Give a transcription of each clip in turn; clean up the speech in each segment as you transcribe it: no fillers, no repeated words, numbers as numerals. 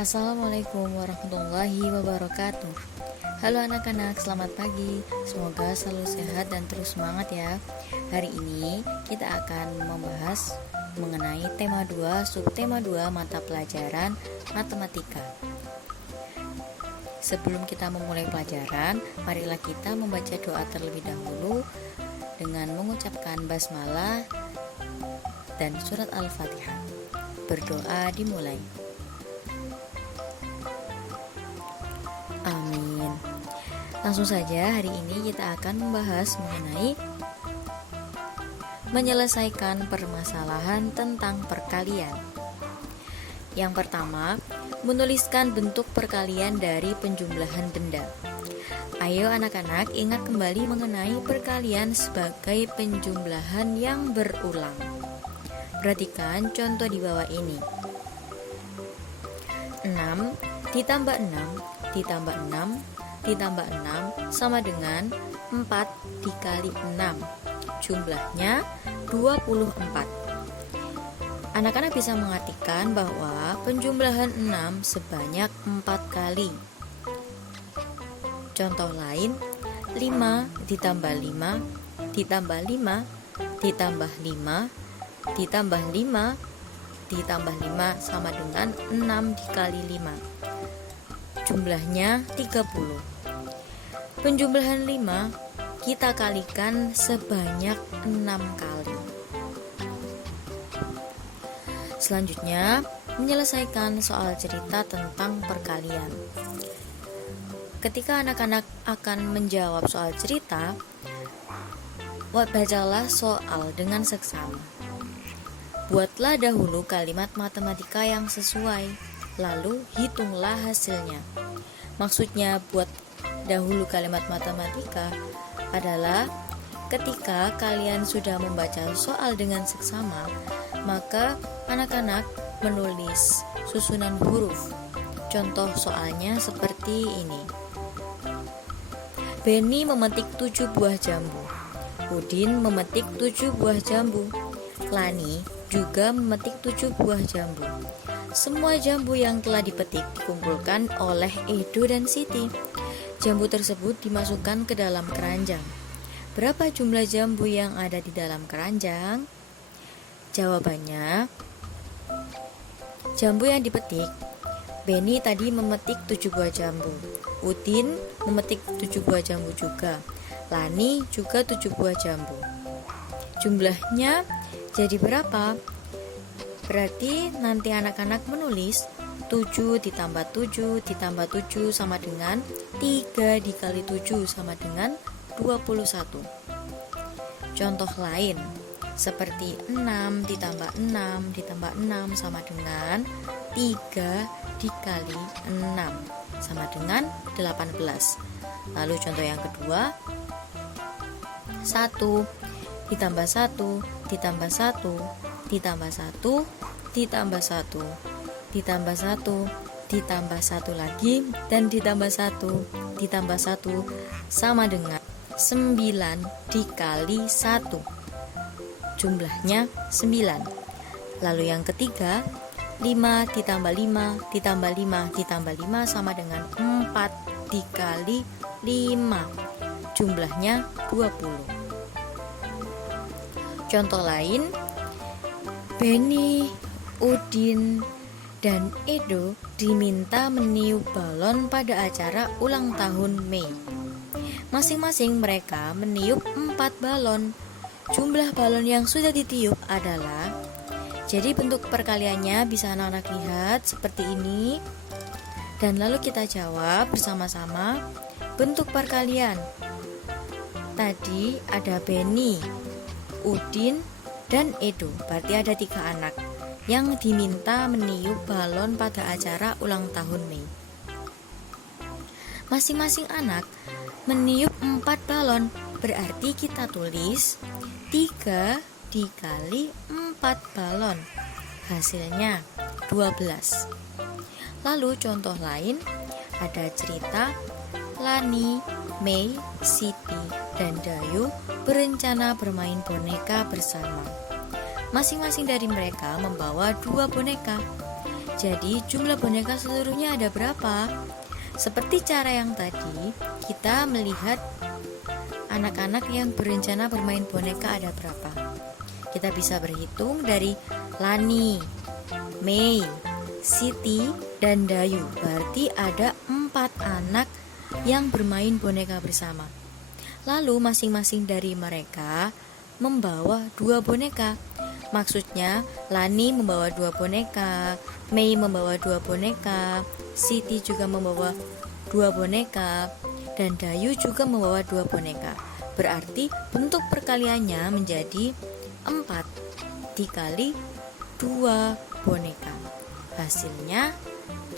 Assalamualaikum warahmatullahi wabarakatuh. Halo anak-anak, selamat pagi. Semoga selalu sehat dan terus semangat ya. Hari ini kita akan membahas mengenai tema 2, subtema 2 mata pelajaran matematika. Sebelum kita memulai pelajaran, marilah kita membaca doa terlebih dahulu dengan mengucapkan basmalah dan surat Al-Fatihah. Berdoa dimulai. Amin. Langsung saja, hari ini kita akan membahas mengenai menyelesaikan permasalahan tentang perkalian. Yang pertama, menuliskan bentuk perkalian dari penjumlahan benda. Ayo anak-anak, ingat kembali mengenai perkalian sebagai penjumlahan yang berulang. Perhatikan contoh di bawah ini. 6 ditambah 6 ditambah 6 ditambah 6 sama dengan 4 dikali 6. Jumlahnya 24. Anak-anak bisa mengartikan bahwa penjumlahan 6 sebanyak 4 kali. Contoh lain, 5 ditambah 5 ditambah 5 ditambah 5 ditambah 5 ditambah 5 sama dengan 6 dikali 5. Jumlahnya 30. Penjumlahan 5 kita kalikan sebanyak 6 kali. Selanjutnya, menyelesaikan soal cerita tentang perkalian. Ketika anak-anak akan menjawab soal cerita, bacalah soal dengan seksama. Buatlah dahulu kalimat matematika yang sesuai, lalu hitunglah hasilnya. Maksudnya buat dahulu kalimat matematika adalah ketika kalian sudah membaca soal dengan seksama, maka anak-anak menulis susunan huruf. Contoh soalnya seperti ini. Benny memetik 7 buah jambu. Udin memetik 7 buah jambu. Lani juga memetik 7 buah jambu. Semua jambu yang telah dipetik dikumpulkan oleh Edo dan Siti. Jambu tersebut dimasukkan ke dalam keranjang. Berapa jumlah jambu yang ada di dalam keranjang? Jawabannya, jambu yang dipetik, Benny tadi memetik 7 buah jambu. Udin memetik 7 buah jambu juga. Lani juga 7 buah jambu. Jumlahnya jadi berapa? Berarti nanti anak-anak menulis 7 ditambah 7 ditambah 7 sama dengan 3 dikali 7 sama dengan 21. Contoh lain seperti 6 ditambah 6 ditambah 6 sama dengan 3 dikali 6 sama dengan 18. Lalu contoh yang kedua, 1 ditambah 1 ditambah 1 ditambah 1 ditambah 1 ditambah 1 ditambah 1 lagi dan ditambah 1 ditambah 1 sama dengan 9 dikali 1. Jumlahnya 9. Lalu yang ketiga, 5 ditambah 5 ditambah 5 ditambah 5 sama dengan 4 dikali 5. Jumlahnya 20. Contoh lain, Benny, Udin, dan Edo diminta meniup balon pada acara ulang tahun Mei. Masing-masing mereka meniup 4 balon. Jumlah balon yang sudah ditiup adalah, jadi bentuk perkaliannya bisa anak-anak lihat seperti ini. Dan lalu kita jawab bersama-sama bentuk perkalian. Tadi ada Benny, Udin, dan Edo, berarti ada 3 anak yang diminta meniup balon pada acara ulang tahun Mei. Masing-masing anak meniup 4 balon, berarti kita tulis 3 dikali 4 balon. Hasilnya 12. Lalu contoh lain, ada cerita Lani, Mei, Siti, dan Dayu berencana bermain boneka bersama. Masing-masing dari mereka membawa 2 boneka. Jadi jumlah boneka seluruhnya ada berapa? Seperti cara yang tadi, kita melihat anak-anak yang berencana bermain boneka ada berapa. Kita bisa berhitung dari Lani, Mei, Siti, dan Dayu. Berarti ada 4 anak yang bermain boneka bersama. Lalu masing-masing dari mereka membawa 2 boneka. Maksudnya Lani membawa 2 boneka, Mei membawa 2 boneka, Siti juga membawa 2 boneka, dan Dayu juga membawa 2 boneka. Berarti bentuk perkaliannya menjadi 4 dikali 2 boneka. Hasilnya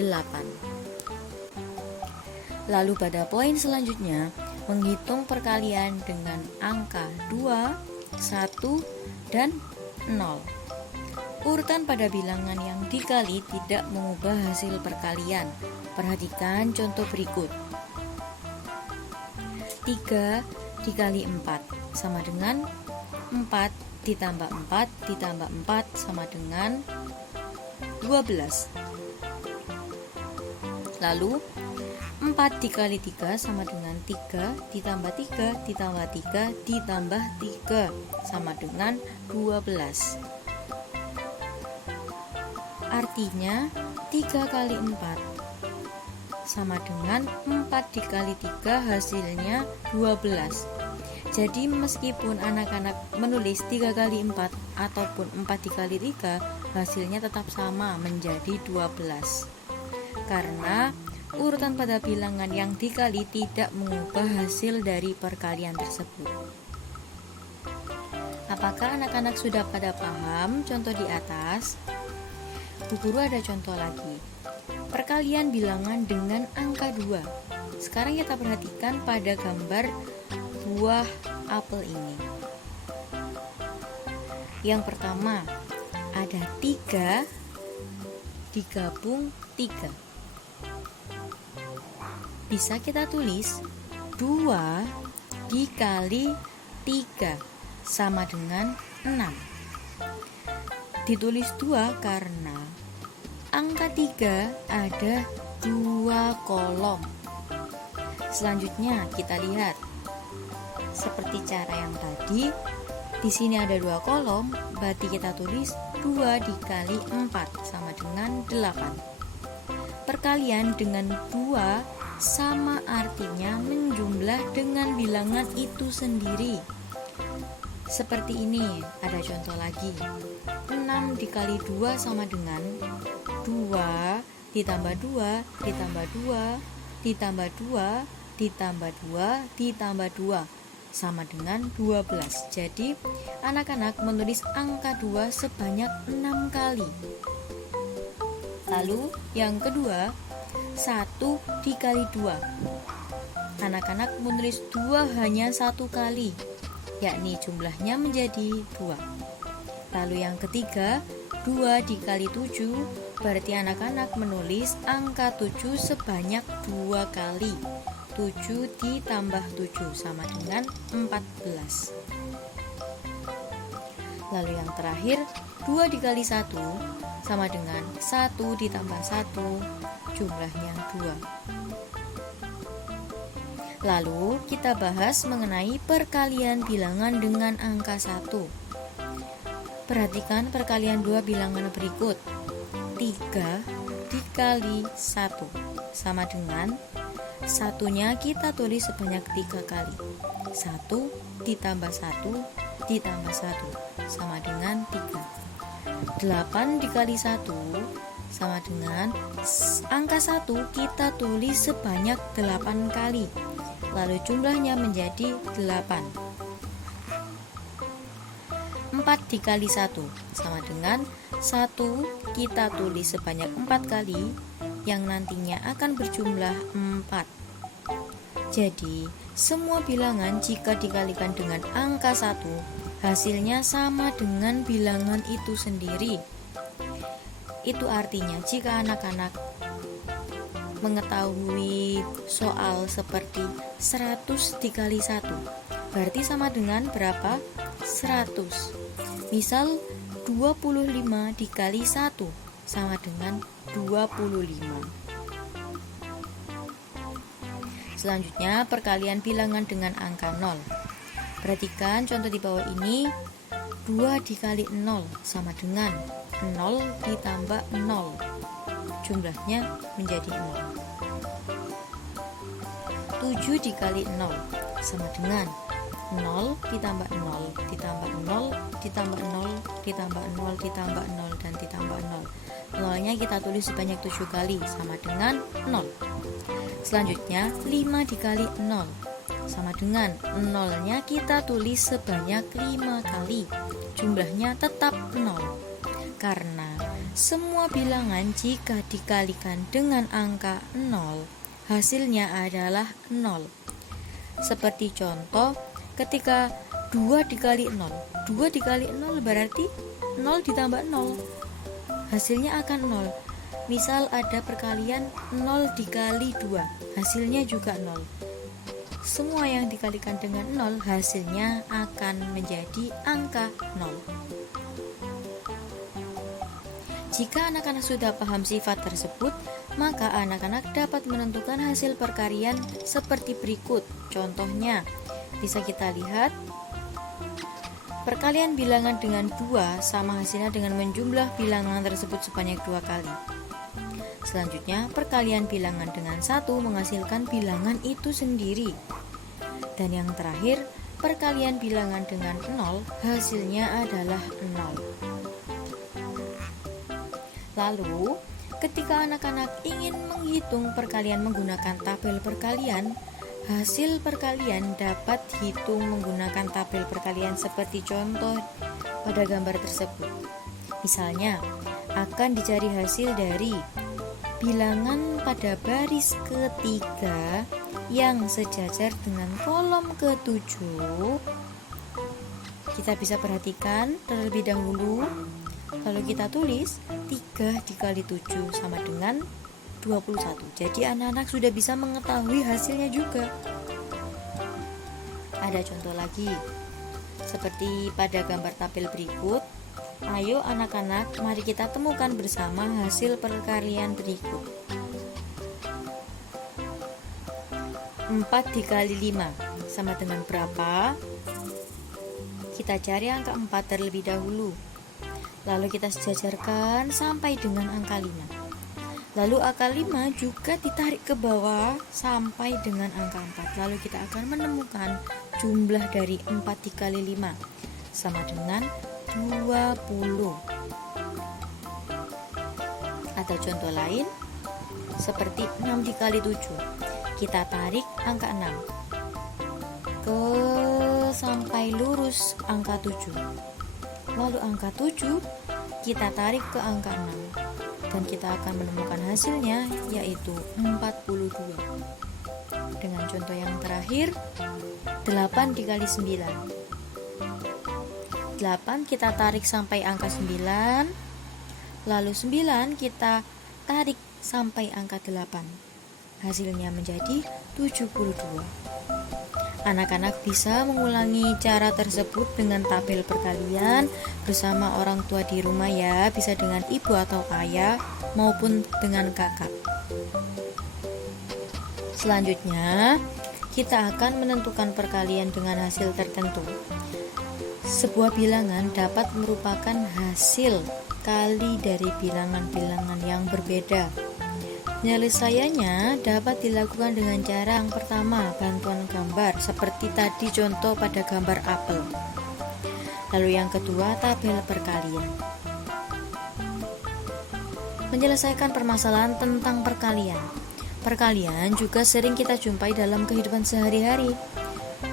8. Lalu pada poin selanjutnya, menghitung perkalian dengan angka 2, 1, dan 0. Urutan pada bilangan yang dikali tidak mengubah hasil perkalian. Perhatikan contoh berikut. 3 dikali 4 sama dengan 4 ditambah 4 ditambah 4 sama dengan 12. Lalu 4 dikali 3 sama dengan 3 ditambah 3 ditambah 3 ditambah 3 sama dengan 12. Artinya 3 kali 4 sama dengan 4 dikali 3 hasilnya 12. Jadi meskipun anak-anak menulis 3 kali 4 ataupun 4 dikali 3, hasilnya tetap sama menjadi 12. Karena urutan pada bilangan yang dikali tidak mengubah hasil dari perkalian tersebut. Apakah anak-anak sudah pada paham contoh di atas? Bu Guru ada contoh lagi. Perkalian bilangan dengan angka 2. Sekarang kita perhatikan pada gambar buah apel ini. Yang pertama, ada 3 digabung 3. Bisa kita tulis 2 dikali 3 sama dengan 6. Ditulis 2 karena angka 3 ada 2 kolom. Selanjutnya kita lihat seperti cara yang tadi. Di sini ada 2 kolom, berarti kita tulis 2 dikali 4 sama dengan 8. Perkalian dengan 2 sama artinya menjumlah dengan bilangan itu sendiri. Seperti ini, ada contoh lagi. 6 dikali 2 sama dengan 2 ditambah 2 ditambah 2 ditambah 2 ditambah 2 ditambah 2 sama dengan 12. Jadi anak-anak menulis angka 2 sebanyak 6 kali. Lalu yang kedua, 1 dikali 2. Anak-anak menulis 2 hanya 1 kali, yakni jumlahnya menjadi 2. Lalu yang ketiga, 2 dikali 7, berarti anak-anak menulis angka 7 sebanyak 2 kali. 7 ditambah 7 sama dengan 14. Lalu yang terakhir, 2 dikali 1 sama dengan 1 ditambah 1, jumlahnya 2. Lalu kita bahas mengenai perkalian bilangan dengan angka 1. Perhatikan perkalian 2 bilangan berikut. 3 dikali 1 sama dengan satunya kita tulis sebanyak 3 kali. 1 ditambah 1 ditambah 1 sama dengan 3. 8 dikali 1 sama dengan angka 1 kita tulis sebanyak 8 kali. Lalu jumlahnya menjadi 8. 4 dikali 1 sama dengan 1 kita tulis sebanyak 4 kali, yang nantinya akan berjumlah 4. Jadi, semua bilangan jika dikalikan dengan angka 1, hasilnya sama dengan bilangan itu sendiri. Itu artinya jika anak-anak mengetahui soal seperti 100 dikali 1, berarti sama dengan berapa? 100. Misal 25 dikali 1 sama dengan 25. Selanjutnya, perkalian bilangan dengan angka 0. Perhatikan contoh di bawah ini. 2 dikali 0 sama dengan 0 ditambah 0. Jumlahnya menjadi 0. 7 dikali 0 sama dengan 0 ditambah 0 ditambah 0 ditambah 0 ditambah 0 ditambah 0 dan ditambah 0. Nolnya kita tulis sebanyak 7 kali sama dengan 0. Selanjutnya 5 dikali 0 sama dengan 0-nya kita tulis sebanyak 5 kali. Jumlahnya tetap 0. Karena semua bilangan jika dikalikan dengan angka 0, hasilnya adalah 0. Seperti contoh ketika 2 dikali 0. 2 dikali 0 berarti 0 ditambah 0. Hasilnya akan 0. Misal ada perkalian 0 dikali 2, hasilnya juga 0. Semua yang dikalikan dengan 0 hasilnya akan menjadi angka 0. Jika anak-anak sudah paham sifat tersebut, maka anak-anak dapat menentukan hasil perkalian seperti berikut. Contohnya, bisa kita lihat perkalian bilangan dengan 2 sama hasilnya dengan menjumlah bilangan tersebut sebanyak 2 kali. Selanjutnya, perkalian bilangan dengan 1 menghasilkan bilangan itu sendiri. Dan yang terakhir, perkalian bilangan dengan 0 hasilnya adalah 0. Lalu, ketika anak-anak ingin menghitung perkalian menggunakan tabel perkalian, hasil perkalian dapat dihitung menggunakan tabel perkalian seperti contoh pada gambar tersebut. Misalnya, akan dicari hasil dari bilangan pada baris ketiga yang sejajar dengan kolom ke-7. Kita bisa perhatikan terlebih dahulu. Kalau kita tulis 3 dikali 7 sama dengan 21. Jadi anak-anak sudah bisa mengetahui hasilnya juga. Ada contoh lagi. Seperti pada gambar tabel berikut. Ayo anak-anak, mari kita temukan bersama hasil perkalian berikut. 4 dikali 5 sama dengan berapa? Kita cari angka 4 terlebih dahulu. Lalu kita sejajarkan sampai dengan angka 5. Lalu angka 5 juga ditarik ke bawah sampai dengan angka 4. Lalu kita akan menemukan jumlah dari 4 dikali 5 sama dengan 20. Atau contoh lain seperti 6 dikali 7. Kita tarik angka 6 ke sampai lurus angka 7. Lalu angka 7 kita tarik ke angka 6 dan kita akan menemukan hasilnya yaitu 42. Dengan contoh yang terakhir 8 dikali 9. 8 kita tarik sampai angka 9. Lalu 9 kita tarik sampai angka 8. Hasilnya menjadi 72. Anak-anak bisa mengulangi cara tersebut dengan tabel perkalian bersama orang tua di rumah ya, bisa dengan ibu atau ayah maupun dengan kakak. Selanjutnya, kita akan menentukan perkalian dengan hasil tertentu. Sebuah bilangan dapat merupakan hasil kali dari bilangan-bilangan yang berbeda. Penyelesaiannya dapat dilakukan dengan cara yang pertama, bantuan gambar, seperti tadi contoh pada gambar apel. Lalu yang kedua, tabel perkalian. Menyelesaikan permasalahan tentang perkalian. Perkalian juga sering kita jumpai dalam kehidupan sehari-hari.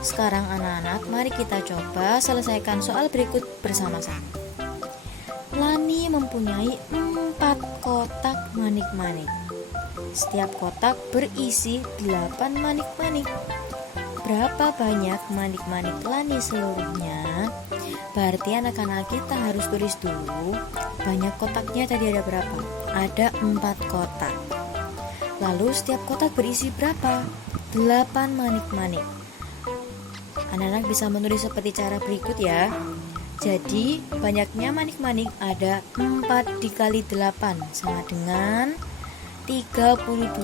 Sekarang anak-anak, mari kita coba selesaikan soal berikut bersama-sama. Lani mempunyai 4 kotak manik-manik. Setiap kotak berisi 8 manik-manik. Berapa banyak manik-manik Lani seluruhnya? Berarti anak-anak kita harus tulis dulu banyak kotaknya tadi ada berapa? Ada 4 kotak. Lalu setiap kotak berisi berapa? 8 manik-manik. Anak-anak bisa menulis seperti cara berikut ya. Jadi banyaknya manik-manik ada 4 dikali 8 sama dengan 32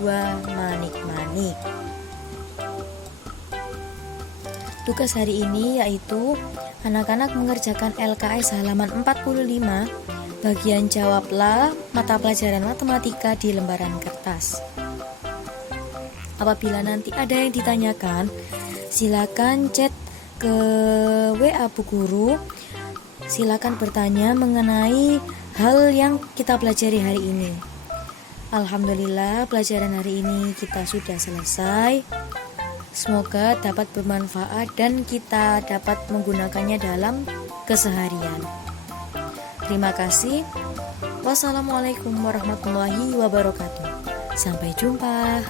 manik-manik. Tugas hari ini yaitu anak-anak mengerjakan LKS halaman 45, bagian jawablah mata pelajaran matematika di lembaran kertas. Apabila nanti ada yang ditanyakan, silakan chat ke WA Bu Guru. Silakan bertanya mengenai hal yang kita pelajari hari ini. Alhamdulillah, pelajaran hari ini kita sudah selesai. Semoga dapat bermanfaat dan kita dapat menggunakannya dalam keseharian. Terima kasih. Wassalamualaikum warahmatullahi wabarakatuh. Sampai jumpa.